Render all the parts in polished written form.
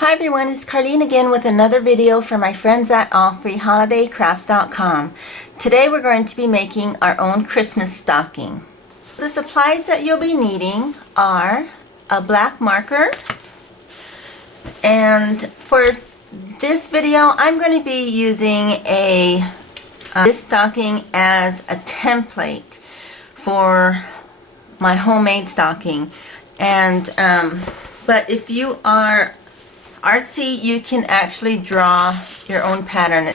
Hi everyone, it's Carlene again with another video for my friends at allfreeholidaycrafts.com. Today we're going to be making our own Christmas stocking. The supplies that you'll be needing are a black marker, and for this video I'm going to be using this stocking as a template for my homemade stocking. And but if you are artsy, you can actually draw your own pattern.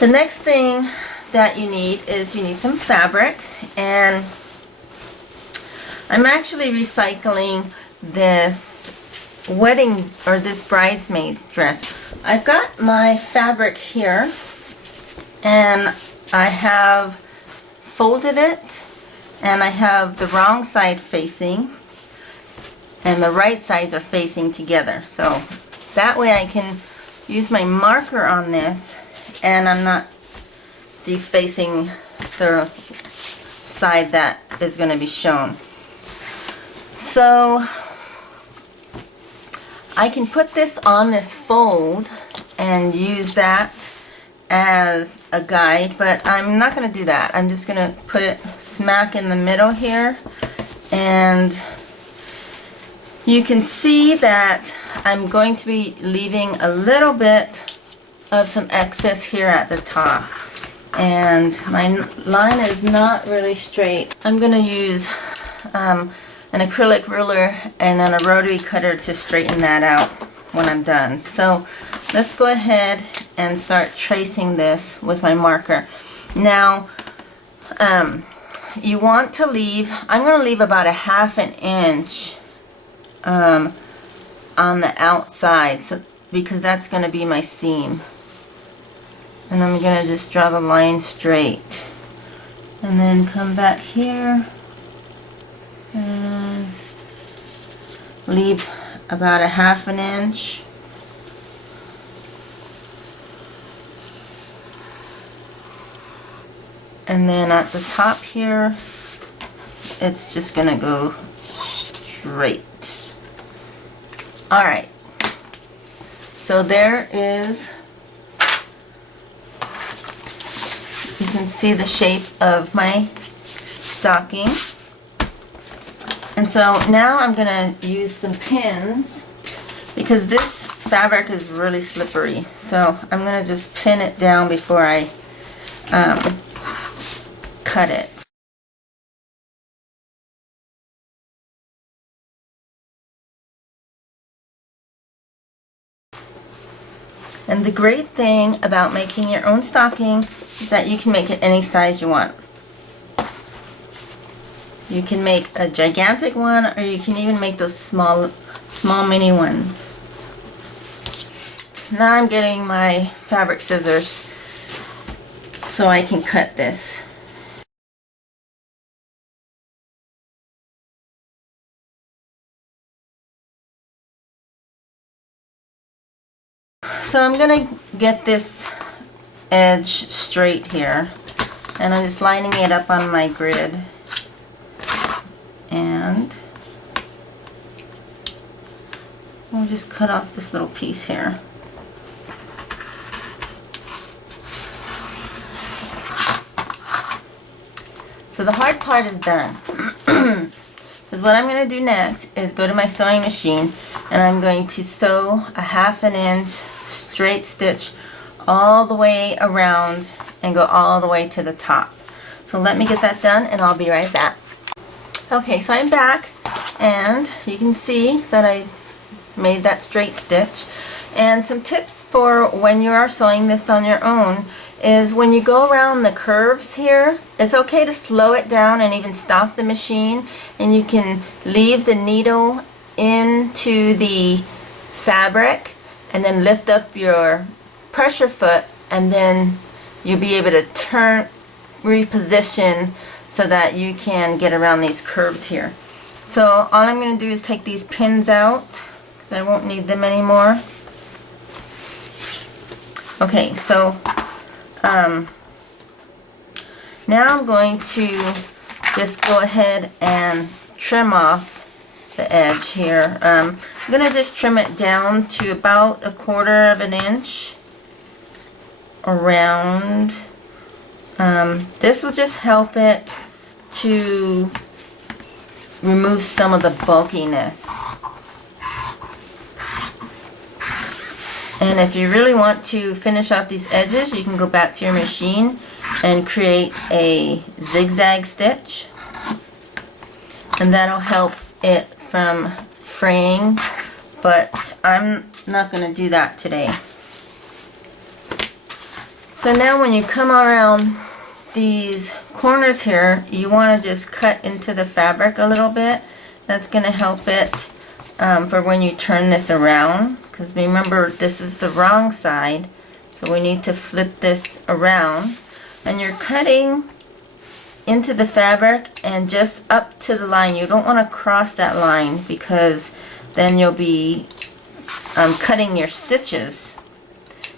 The next thing that you need is you need some fabric, and I'm actually recycling this wedding or this bridesmaid's dress. I've got my fabric here and I have folded it, and I have the wrong side facing and the right sides are facing together, so that way I can use my marker on this and I'm not defacing the side that is going to be shown. So I can put this on this fold and use that as a guide, but I'm not going to do that. I'm just going to put it smack in the middle here, and you can see that I'm going to be leaving a little bit of some excess here at the top, and my line is not really straight. I'm going to use an acrylic ruler and then a rotary cutter to straighten that out when I'm done. So let's go ahead and start tracing this with my marker. Now you want to leave, I'm going to leave about 1/2 inch on the outside, so because that's going to be my seam, and I'm going to just draw the line straight and then come back here and leave about 1/2 inch. And then at the top here it's just gonna go straight. Alright, so there is, you can see the shape of my stocking. And so now I'm going to use some pins because this fabric is really slippery. So I'm going to just pin it down before I cut it. And the great thing about making your own stocking is that you can make it any size you want. You can make a gigantic one, or you can even make those small mini ones. Now I'm getting my fabric scissors so I can cut this. So I'm going to get this edge straight here, and I'm just lining it up on my grid. And we'll just cut off this little piece here. So the hard part is done. Because what I'm going to do next is go to my sewing machine, and I'm going to sew 1/2 inch straight stitch all the way around and go all the way to the top. So let me get that done and I'll be right back. Okay, so I'm back, and you can see that I made that straight stitch. And some tips for when you are sewing this on your own is when you go around the curves here, it's okay to slow it down and even stop the machine, and you can leave the needle into the fabric and then lift up your pressure foot, and then you'll be able to reposition so that you can get around these curves here. So all I'm going to do is take these pins out because I won't need them anymore. Okay, so now I'm going to just go ahead and trim off the edge here. I'm going to just trim it down to about 1/4 of an inch around. This will just help it to remove some of the bulkiness. And if you really want to finish off these edges, you can go back to your machine and create a zigzag stitch, and that'll help it from fraying, but I'm not going to do that today. So now when you come around these corners here, you want to just cut into the fabric a little bit. That's going to help it for when you turn this around, because remember, this is the wrong side, so we need to flip this around. And you're cutting into the fabric and just up to the line. You don't want to cross that line, because then you'll be cutting your stitches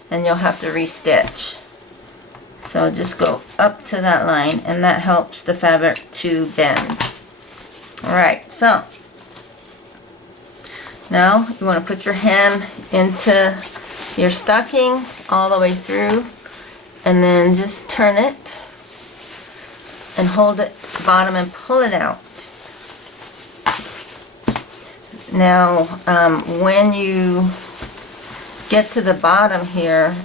and you'll have to restitch. So just go up to that line, and that helps the fabric to bend. Alright, so now you want to put your hand into your stocking all the way through, and then just turn it and hold it at the bottom and pull it out. Now when you get to the bottom here,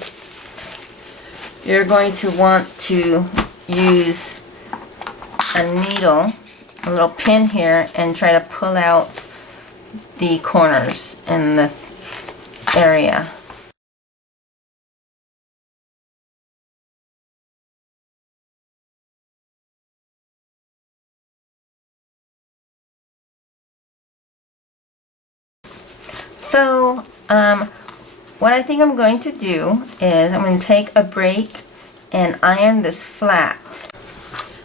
you're going to want to use a needle, a little pin here, and try to pull out the corners in this area. So what I think I'm going to do is I'm going to take a break and iron this flat.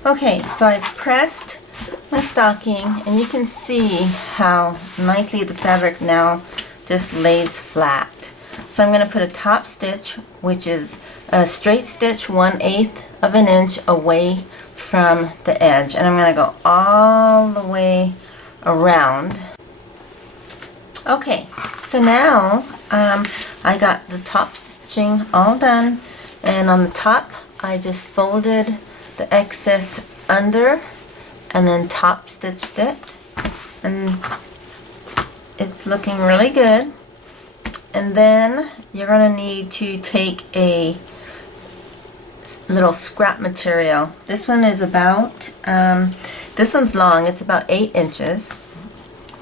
Okay, so I've pressed my stocking, and you can see how nicely the fabric now just lays flat. So I'm going to put a top stitch, which is a straight stitch 1/8 of an inch away from the edge, and I'm going to go all the way around. Okay, so now I got the top stitching all done, and on the top I just folded the excess under and then top stitched it, and it's looking really good. And then you're going to need to take a little scrap material. This one is about, this one's long, it's about 8 inches.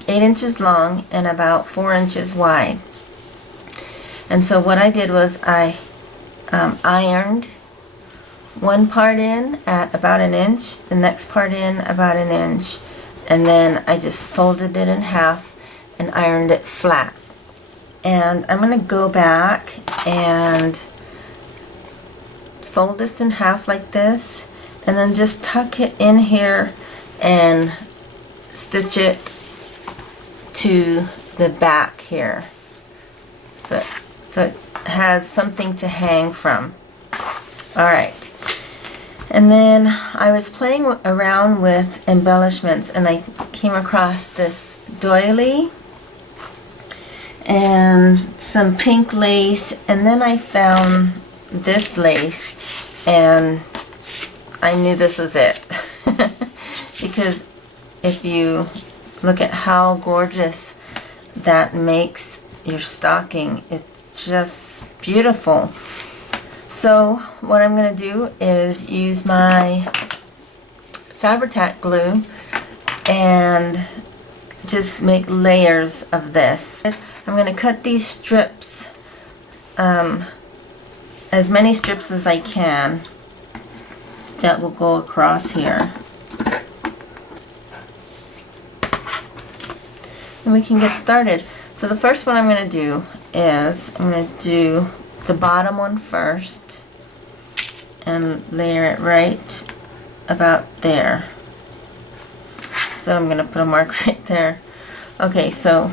8 inches long and about 4 inches wide. And so what I did was I ironed one part in at about 1 inch, the next part in about 1 inch, and then I just folded it in half and ironed it flat. And I'm going to go back and fold this in half like this, and then just tuck it in here and stitch it to the back here, so it has something to hang from. Alright, and then I was playing around with embellishments, and I came across this doily and some pink lace, and then I found this lace, and I knew this was it. Because if you look at how gorgeous that makes your stocking, it's just beautiful. So what I'm going to do is use my Fabri-Tac glue and just make layers of this. I'm going to cut these strips, as many strips as I can, that will go across here. And we can get started. So the first one I'm going to do is I'm going to do the bottom one first and layer it right about there. So I'm going to put a mark right there. Okay, so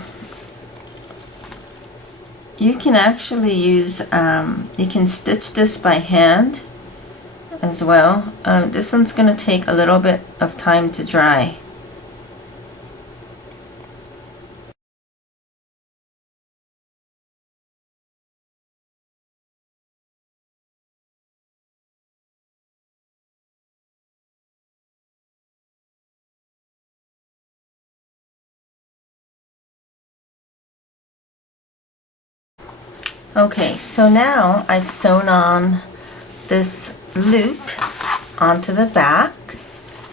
you can actually use, you can stitch this by hand as well. This one's going to take a little bit of time to dry. Okay, so now I've sewn on this loop onto the back,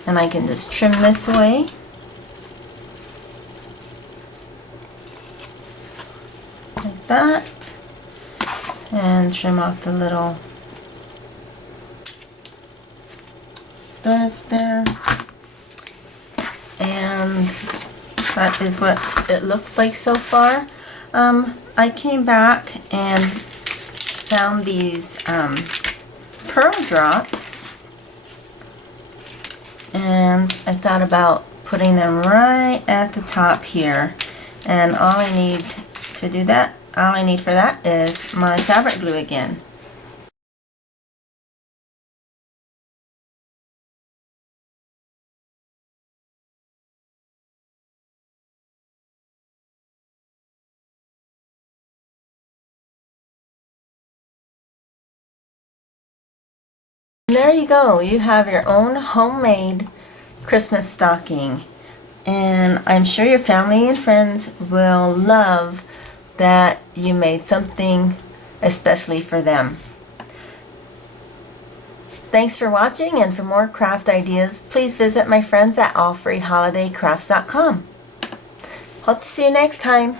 and I can just trim this away. Like that. And trim off the little threads there. And that is what it looks like so far. I came back and found these pearl drops, and I thought about putting them right at the top here. And all I need for that is my fabric glue again. And there you go. You have your own homemade Christmas stocking. And I'm sure your family and friends will love that you made something especially for them. Thanks for watching, and for more craft ideas, please visit my friends at allfreeholidaycrafts.com. Hope to see you next time.